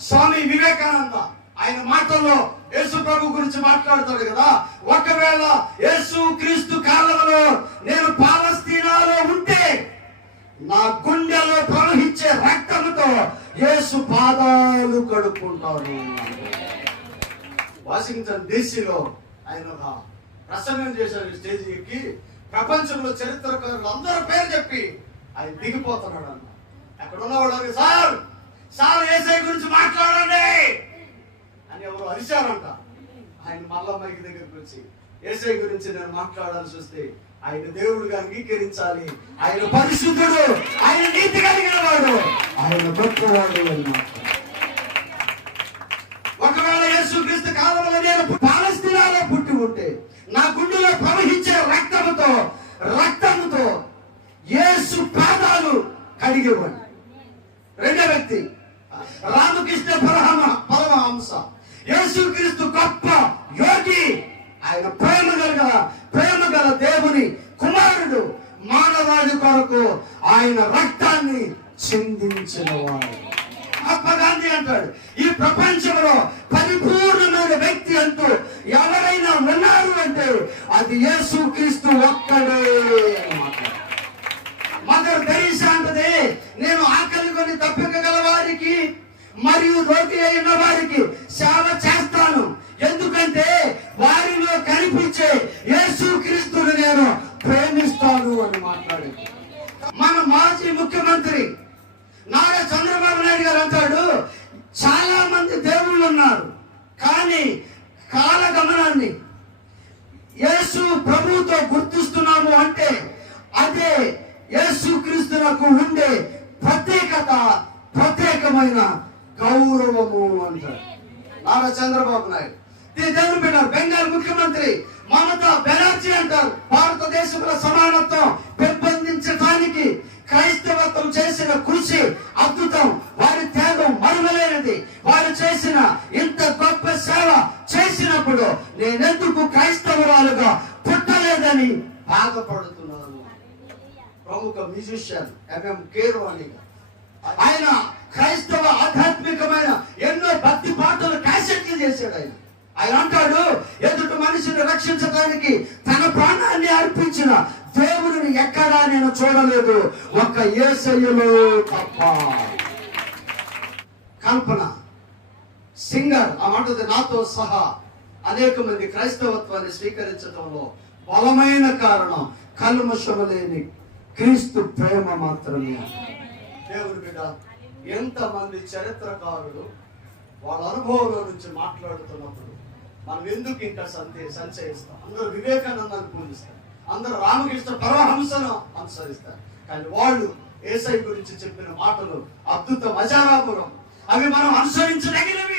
స్వామి వివేకానంద ఆయన మాటల్లో యేసు ప్రభు గురించి మాట్లాడతాడు కదా. ఒకవేళ యేసు క్రీస్తు కాలంలో నేను పాలస్తీనాలో ఉంటే నా గుండెలో ప్రవహించే రక్తంతో యేసు పాదాలు కడుక్కుంటాను. వాషింగ్టన్ డీసీలో ఆయన ఒక ప్రసంగం చేశారు స్టేజ్ ఎక్కి ప్రపంచంలో చరిత్రకారులు అందరూ పేరు చెప్పి ఆయన దిగిపోతున్నాడు అన్న. అక్కడ ఉన్నవాడు సార్! సార్ ఏసై గురించి మాట్లాడండి! అని ఎవరు అరిచారంట. ఆయన మళ్ళా మైకి దగ్గరికి వచ్చి ఏసై గురించి నేను మాట్లాడాల్సి వస్తే ఆయన దేవుడిగా అంగీకరించాలి. ఆయన పరిశుద్ధుడు ఆయన నీతి కలిగిన వాడు ఆయన గొప్పవాడు అని ఒకవేళ యేసుక్రీస్తు కాలంలో నేను పాలస్తీనాలో పుట్టి ఉంటే నా గుండెలో ప్రవహించే రక్తముతో రక్తముతో యేసు పాదాలు కడిగేవాడు రెండో వ్యక్తి రామకృష్ణ పరహమ పరమహంస. యేసుక్రీస్తు గొప్ప యోగి. ఆయన ప్రేమ గల ప్రేమ గల దేవుని కుమారుడు మానవాడి కొరకు ఆయన రక్తాన్ని చిందించిన వాడు మహాత్మా గాంధీ అంటాడు ఈ ప్రపంచంలో పరిపూర్ణమైన వ్యక్తి అంటూ ఎవరైనా ఉన్నారు అంటే అది యేసు క్రీస్తు ఒక్కడే. మరియు రోగి అయిన వారికి సేవ చేస్తాను. ఎందుకంటే వారిలో కనిపించే యేసు క్రీస్తుని నేను ప్రేమిస్తాను అని మాట్లాడింది మన మాజీ ముఖ్యమంత్రి నారా చంద్రబాబు నాయుడు గారు అంటాడు చాలా మంది దేవుళ్ళు ఉన్నారు కానీ కాలగమనాన్ని యేసు ప్రభువుతో గుర్తిస్తున్నాము అంటే అదే యేసు క్రీస్తునకు ఉండే ప్రత్యేకత ప్రత్యేకమైన నారా చంద్రబాబు నాయుడు. ఈ పెట్టారు బెంగాల్ ముఖ్యమంత్రి మమతా బెనర్జీ అంటారు. భారతదేశంలో సమానత్వం పెంపొందించడానికి క్రైస్తవత్వం చేసిన కృషి అద్భుతం. వారి త్యాగం మరువలేనిది. వారు చేసిన ఇంత గొప్ప సేవ చేసినప్పుడు నేనెందుకు క్రైస్తవురాలుగా పుట్టలేదని బాధపడుతున్నాను ప్రముఖ మ్యూజిషియన్ ఎంఎం కేరు అని ఆయన రక్షించడానికి తన ప్రాణాన్ని అర్పించిన దేవుడిని ఎక్కడా నేను చూడలేదు. ఒక ఏసయ్యలో తప్ప. కల్పన సింగర్ ఆ మాటది నాతో సహా అనేక మంది క్రైస్తవత్వాన్ని స్వీకరించడంలో బలమైన కారణం కల్మషము లేని క్రీస్తు ప్రేమ మాత్రమే. దేవుడు బిడ్డ ఎంతమంది చరిత్రకారులు వాళ్ళ అనుభవంలో నుంచి మాట్లాడుతున్నప్పుడు మనం ఎందుకు ఇంకా సంతే సంచయిస్తాం అందరూ వివేకానందాన్ని పూజిస్తారు. అందరూ రామకృష్ణ పరమహంసను అనుసరిస్తారు. కానీ వాళ్ళు ఏసై గురించి చెప్పిన మాటలు అద్భుత మజారాపురం అవి మనం అనుసరించదగినవి